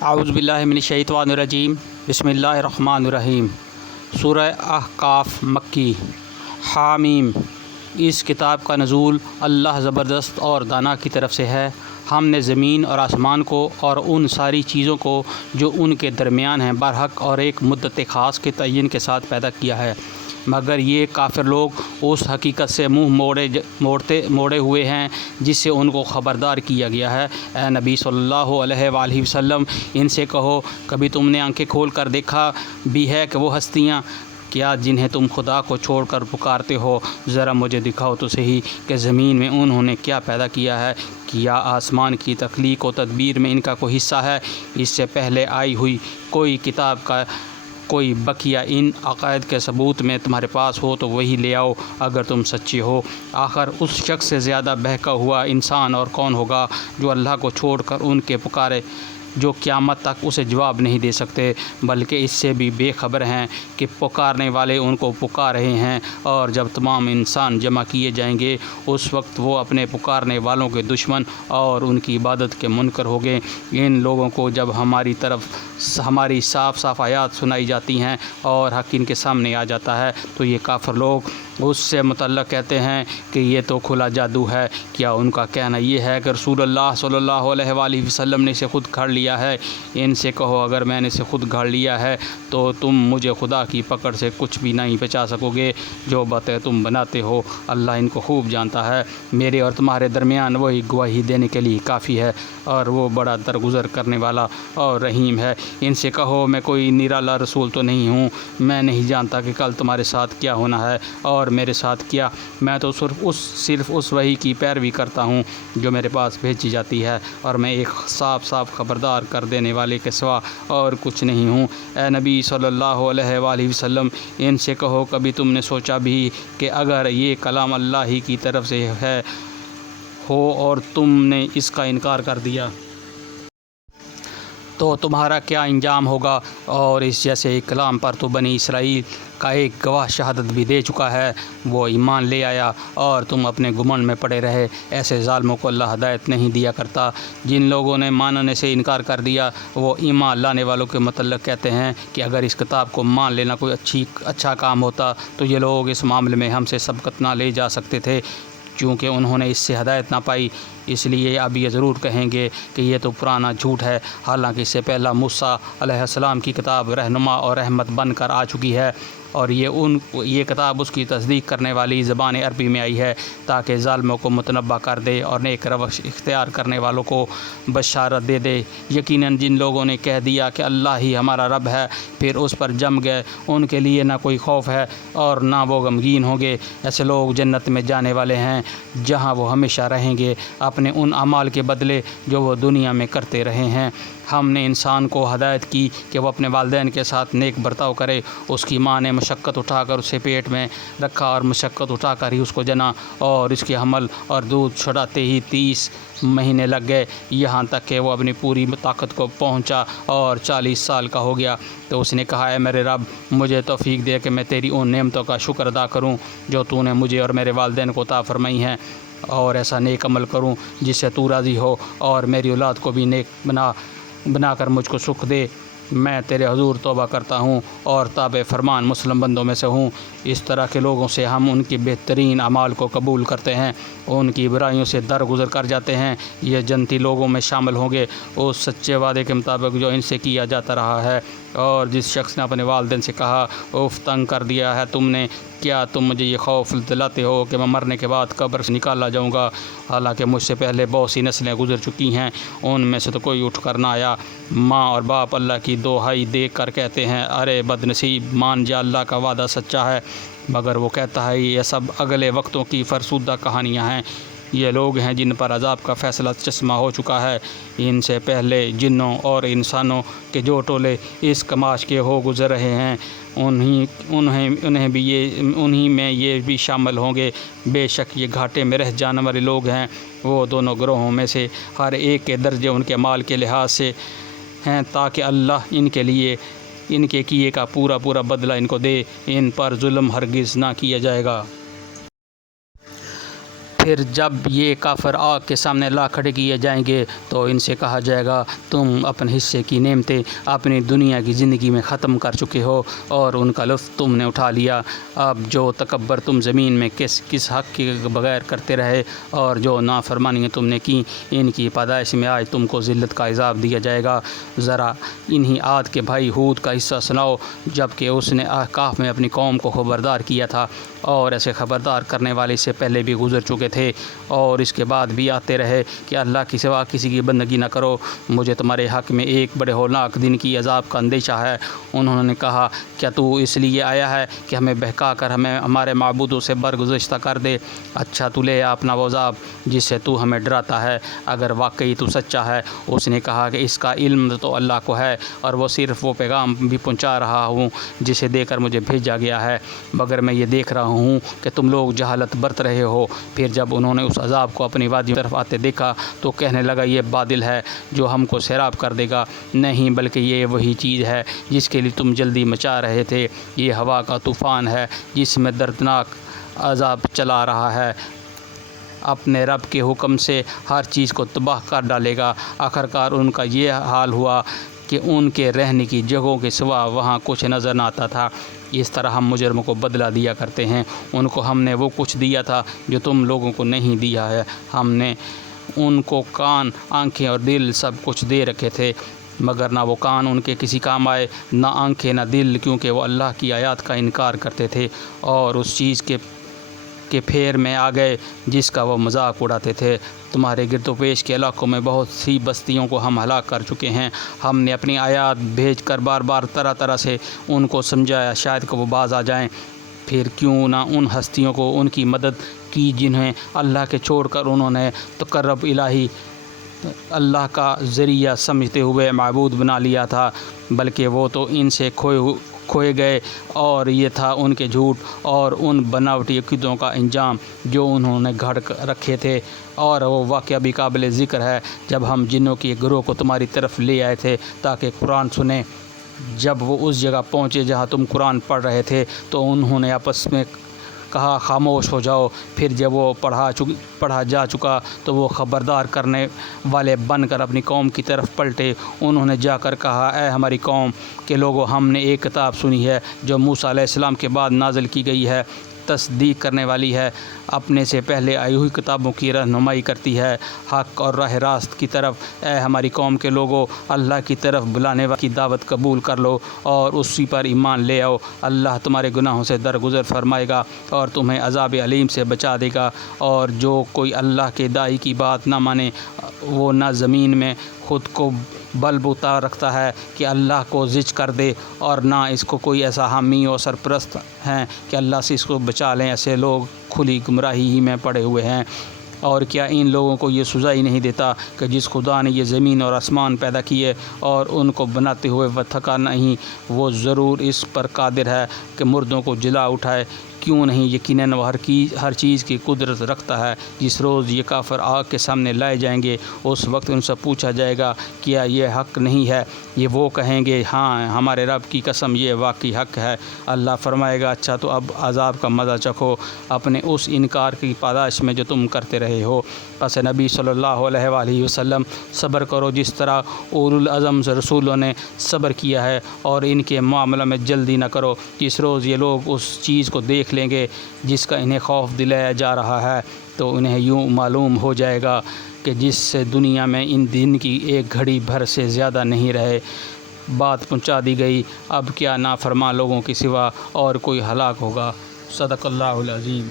اعوذ باللہ من الشیطان الرجیم بسم اللہ الرحمن الرحیم۔ سورہ احقاف مکی۔ حامیم۔ اس کتاب کا نزول اللہ زبردست اور دانا کی طرف سے ہے۔ ہم نے زمین اور آسمان کو اور ان ساری چیزوں کو جو ان کے درمیان ہیں برحق اور ایک مدت خاص کے تعین کے ساتھ پیدا کیا ہے، مگر یہ کافر لوگ اس حقیقت سے منہ موڑے ہوئے ہیں جس سے ان کو خبردار کیا گیا ہے۔ اے نبی صلی اللہ علیہ وآلہ وسلم، ان سے کہو، کبھی تم نے آنکھیں کھول کر دیکھا بھی ہے کہ وہ ہستیاں کیا جنہیں تم خدا کو چھوڑ کر پکارتے ہو، ذرا مجھے دکھاؤ تو صحیح کہ زمین میں انہوں نے کیا پیدا کیا ہے، کیا آسمان کی تخلیق و تدبیر میں ان کا کوئی حصہ ہے؟ اس سے پہلے آئی ہوئی کوئی کتاب کا کوئی بقیہ ان عقائد کے ثبوت میں تمہارے پاس ہو تو وہی لے آؤ اگر تم سچے ہو۔ آخر اس شخص سے زیادہ بہکا ہوا انسان اور کون ہوگا جو اللہ کو چھوڑ کر ان کے پکارے جو قیامت تک اسے جواب نہیں دے سکتے، بلکہ اس سے بھی بے خبر ہیں کہ پکارنے والے ان کو پکار رہے ہیں، اور جب تمام انسان جمع کیے جائیں گے اس وقت وہ اپنے پکارنے والوں کے دشمن اور ان کی عبادت کے منکر ہوں گے۔ ان لوگوں کو جب ہماری طرف ہماری صاف صاف آیات سنائی جاتی ہیں اور حق ان کے سامنے آ جاتا ہے تو یہ کافر لوگ اس سے متعلق کہتے ہیں کہ یہ تو کھلا جادو ہے۔ کیا ان کا کہنا یہ ہے کہ رسول اللہ صلی اللہ علیہ وآلہ وسلم نے اسے خود گھڑ لیا ہے؟ ان سے کہو، اگر میں نے اسے خود گھڑ لیا ہے تو تم مجھے خدا کی پکڑ سے کچھ بھی نہیں بچا سکو گے۔ جو باتیں تم بناتے ہو اللہ ان کو خوب جانتا ہے۔ میرے اور تمہارے درمیان وہی گواہی دینے کے لیے کافی ہے، اور وہ بڑا درگزر کرنے والا اور رحیم ہے۔ ان سے کہو، میں کوئی نرالا رسول تو نہیں ہوں، میں نہیں جانتا کہ کل تمہارے ساتھ کیا ہونا ہے اور میرے ساتھ کیا، میں تو صرف اس وحی کی پیروی کرتا ہوں جو میرے پاس بھیجی جاتی ہے، اور میں ایک صاف صاف خبردار کر دینے والے کے سوا اور کچھ نہیں ہوں۔ اے نبی صلی اللہ علیہ وآلہ وسلم، ان سے کہو، کبھی تم نے سوچا بھی کہ اگر یہ کلام اللہ ہی کی طرف سے ہو اور تم نے اس کا انکار کر دیا تو تمہارا کیا انجام ہوگا؟ اور اس جیسے کلام پر تو بنی اسرائیل کا ایک گواہ شہادت بھی دے چکا ہے، وہ ایمان لے آیا اور تم اپنے گمنڈ میں پڑے رہے۔ ایسے ظالموں کو اللہ ہدایت نہیں دیا کرتا۔ جن لوگوں نے ماننے سے انکار کر دیا وہ ایمان لانے والوں کے متعلق کہتے ہیں کہ اگر اس کتاب کو مان لینا کوئی اچھا کام ہوتا تو یہ لوگ اس معاملے میں ہم سے سبقت نہ لے جا سکتے تھے، چونکہ انہوں نے اس سے ہدایت نہ پائی، اس لیے اب یہ ضرور کہیں گے کہ یہ تو پرانا جھوٹ ہے، حالانکہ اس سے پہلا موسیٰ علیہ السلام کی کتاب رہنما اور رحمت بن کر آ چکی ہے، اور یہ کتاب اس کی تصدیق کرنے والی زبان عربی میں آئی ہے تاکہ ظالموں کو متنبہ کر دے اور نیک روش اختیار کرنے والوں کو بشارت دے دے۔ یقیناً جن لوگوں نے کہہ دیا کہ اللہ ہی ہمارا رب ہے پھر اس پر جم گئے، ان کے لیے نہ کوئی خوف ہے اور نہ وہ غمگین ہوں گے۔ ایسے لوگ جنت میں جانے والے ہیں جہاں وہ ہمیشہ رہیں گے اپنے ان اعمال کے بدلے جو وہ دنیا میں کرتے رہے ہیں۔ ہم نے انسان کو ہدایت کی کہ وہ اپنے والدین کے ساتھ نیک برتاؤ کرے۔ اس کی ماں نے مشقت اٹھا کر اسے پیٹ میں رکھا اور مشقت اٹھا کر ہی اس کو جنا، اور اس کے حمل اور دودھ چھڑاتے ہی 30 مہینے لگ گئے، یہاں تک کہ وہ اپنی پوری طاقت کو پہنچا اور 40 سال کا ہو گیا۔ تو اس نے کہا، اے میرے رب، مجھے توفیق دے کہ میں تیری ان نعمتوں کا شکر ادا کروں جو تو نے مجھے اور میرے والدین کو عطا فرمائی ہیں، اور ایسا نیک عمل کروں جس سے تو راضی ہو، اور میری اولاد کو بھی نیک بنا کر مجھ کو سکھ دے۔ میں تیرے حضور توبہ کرتا ہوں اور تابع فرمان مسلم بندوں میں سے ہوں۔ اس طرح کے لوگوں سے ہم ان کی بہترین اعمال کو قبول کرتے ہیں، ان کی برائیوں سے درگزر کر جاتے ہیں۔ یہ جنتی لوگوں میں شامل ہوں گے اس سچے وعدے کے مطابق جو ان سے کیا جاتا رہا ہے۔ اور جس شخص نے اپنے والدین سے کہا، اوف، تنگ کر دیا ہے تم نے، کیا تم مجھے یہ خوف دلاتے ہو کہ میں مرنے کے بعد قبر سے نکالا جاؤں گا؟ حالانکہ مجھ سے پہلے بہت سی نسلیں گزر چکی ہیں، ان میں سے تو کوئی اٹھ کر نہ آیا۔ ماں اور باپ اللہ کی دہائی دے کر کہتے ہیں، ارے بد نصیب، مان جا اللہ کا وعدہ سچا ہے، مگر وہ کہتا ہے یہ سب اگلے وقتوں کی فرسودہ کہانیاں ہیں۔ یہ لوگ ہیں جن پر عذاب کا فیصلہ چشمہ ہو چکا ہے۔ ان سے پہلے جنوں اور انسانوں کے جو ٹولے اس کماش کے ہو گزر رہے ہیں انہی میں یہ بھی شامل ہوں گے۔ بے شک یہ گھاٹے میں رہ جانے والے لوگ ہیں، وہ دونوں گروہوں میں سے ہر ایک کے درجے ان کے مال کے لحاظ سے ہیں تاکہ اللہ ان کے کیے کا پورا بدلہ ان کو دے۔ ان پر ظلم ہرگز نہ کیا جائے گا۔ پھر جب یہ کافر آگ کے سامنے لا کھڑے کیے جائیں گے تو ان سے کہا جائے گا تم اپنے حصے کی نعمتیں اپنی دنیا کی زندگی میں ختم کر چکے ہو اور ان کا لطف تم نے اٹھا لیا. اب جو تکبر تم زمین میں کس حق کے بغیر کرتے رہے اور جو نافرمانیاں تم نے کی، ان کی پیدائش میں آج تم کو ذلت کا عذاب دیا جائے گا. ذرا انہی عاد کے بھائی ہود کا حصہ سناؤ جب کہ اس نے احقاف میں اپنی قوم کو خبردار کیا تھا، اور ایسے خبردار کرنے والے سے پہلے بھی گزر چکے تھے اور اس کے بعد بھی آتے رہے کہ اللہ کے سوا کسی کی بندگی نہ کرو. مجھے تمہارے حق میں ایک بڑے ہولناک دن کی عذاب کا اندیشہ ہے. انہوں نے کہا کیا تو اس لیے آیا ہے کہ ہمیں بہکا کر ہمیں ہمارے معبودوں سے برگزشتہ کر دے؟ اچھا تو لے اپنا وہ عذاب جس سے تو ہمیں ڈراتا ہے اگر واقعی تو سچا ہے. اس نے کہا کہ اس کا علم تو اللہ کو ہے اور وہ صرف وہ پیغام بھی پہنچا رہا ہوں جسے دے کر مجھے بھیجا گیا ہے، مگر میں یہ دیکھ رہا ہوں کہ تم لوگ جہالت برت رہے ہو. پھر جب انہوں نے اس عذاب کو اپنی وادی کی طرف آتے دیکھا تو کہنے لگا یہ بادل ہے جو ہم کو سیراب کر دے گا. نہیں بلکہ یہ وہی چیز ہے جس کے لیے تم جلدی مچا رہے تھے. یہ ہوا کا طوفان ہے جس میں دردناک عذاب چلا رہا ہے. اپنے رب کے حکم سے ہر چیز کو تباہ کر ڈالے گا. آخرکار ان کا یہ حال ہوا کہ ان کے رہنے کی جگہوں کے سوا وہاں کچھ نظر نہ آتا تھا. اس طرح ہم مجرموں کو بدلہ دیا کرتے ہیں. ان کو ہم نے وہ کچھ دیا تھا جو تم لوگوں کو نہیں دیا ہے. ہم نے ان کو کان، آنکھیں اور دل سب کچھ دے رکھے تھے، مگر نہ وہ کان ان کے کسی کام آئے، نہ آنکھیں نہ دل، کیونکہ وہ اللہ کی آیات کا انکار کرتے تھے اور اس چیز کے پھیر میں آ گئے جس کا وہ مذاق اڑاتے تھے. تمہارے گرد و پیش کے علاقوں میں بہت سی بستیوں کو ہم ہلاک کر چکے ہیں. ہم نے اپنی آیات بھیج کر بار بار طرح طرح سے ان کو سمجھایا شاید کہ وہ باز آ جائیں. پھر کیوں نہ ان ہستیوں کو ان کی مدد کی جنہیں اللہ کے چھوڑ کر انہوں نے تقرب الہی اللہ کا ذریعہ سمجھتے ہوئے معبود بنا لیا تھا، بلکہ وہ تو ان سے کھوئے گئے اور یہ تھا ان کے جھوٹ اور ان بناوٹی عقیدوں کا انجام جو انہوں نے گھڑ رکھے تھے. اور وہ واقعہ بھی قابل ذکر ہے جب ہم جنوں کے گروہ کو تمہاری طرف لے آئے تھے تاکہ قرآن سنیں. جب وہ اس جگہ پہنچے جہاں تم قرآن پڑھ رہے تھے تو انہوں نے آپس میں کہا خاموش ہو جاؤ. پھر جب وہ پڑھا جا چکا تو وہ خبردار کرنے والے بن کر اپنی قوم کی طرف پلٹے. انہوں نے جا کر کہا اے ہماری قوم کے لوگوں، ہم نے ایک کتاب سنی ہے جو موسیٰ علیہ السلام کے بعد نازل کی گئی ہے، تصدیق کرنے والی ہے، اپنے سے پہلے آئی ہوئی کتابوں کی رہنمائی کرتی ہے حق اور راہ راست کی طرف. اے ہماری قوم کے لوگوں، اللہ کی طرف بلانے کی دعوت قبول کر لو اور اسی پر ایمان لے آؤ. اللہ تمہارے گناہوں سے درگزر فرمائے گا اور تمہیں عذاب علیم سے بچا دے گا. اور جو کوئی اللہ کے داعی کی بات نہ مانے وہ نہ زمین میں خود کو بل بوتا رکھتا ہے کہ اللہ کو زج کر دے اور نہ اس کو کوئی ایسا حامی اور سرپرست ہیں کہ اللہ سے اس کو بچا لیں. ایسے لوگ کھلی گمراہی ہی میں پڑے ہوئے ہیں. اور کیا ان لوگوں کو یہ سزائی نہیں دیتا کہ جس خدا نے یہ زمین اور آسمان پیدا کیے اور ان کو بناتے ہوئے وہ تھکا نہیں، وہ ضرور اس پر قادر ہے کہ مردوں کو جلا اٹھائے؟ کیوں نہیں؟ یقیناً وہ ہر چیز کی قدرت رکھتا ہے. جس روز یہ کافر آگ کے سامنے لائے جائیں گے اس وقت ان سے پوچھا جائے گا کیا یہ حق نہیں ہے؟ یہ وہ کہیں گے ہاں ہمارے رب کی قسم یہ واقعی حق ہے. اللہ فرمائے گا اچھا تو اب عذاب کا مزہ چکھو اپنے اس انکار کی پاداش میں جو تم کرتے رہے ہو. پس نبی صلی اللہ علیہ وآلہ وسلم صبر کرو جس طرح اولو العزم رسولوں نے صبر کیا ہے اور ان کے معاملہ میں جلدی نہ کرو. جس روز یہ لوگ اس چیز کو دیکھ لیں گے جس کا انہیں خوف دلایا جا رہا ہے تو انہیں یوں معلوم ہو جائے گا کہ جس سے دنیا میں ان دن کی ایک گھڑی بھر سے زیادہ نہیں رہے. بات پہنچا دی گئی، اب کیا نافرمان لوگوں کے سوا اور کوئی ہلاک ہوگا. صدق اللہ العظیم.